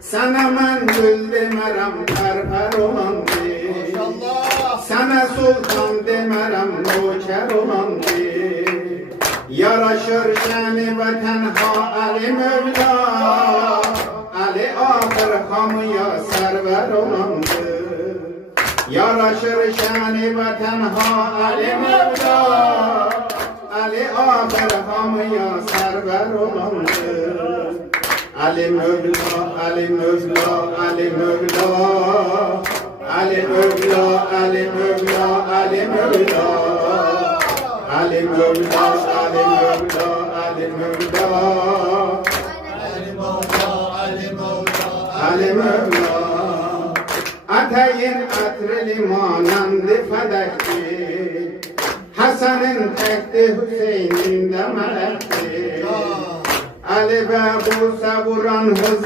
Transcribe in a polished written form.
Sana mən gül demərəm, pərpər olandı. Sana sultan demərəm, nökər olandı. Yaraşır şəni vətən ha Ali Mövla, Ali axır hamıya sərvər olandı. Yaraşır şəni vətən ha Ali Mövla, Ali axır hamıya sərvər olandı. Ali Mövla, Ali Mövla, Ali Mövla, Ali Mövla, Ali Mövla, Ali Mövla, Ali Mövla, Ali Mövla, Ali Mövla, Ali Mövla. Ateyin atri limanandı fedekti, Hasan'ın tekti Hüseyin'in de melekti. Ali ve Musa vuran hızlı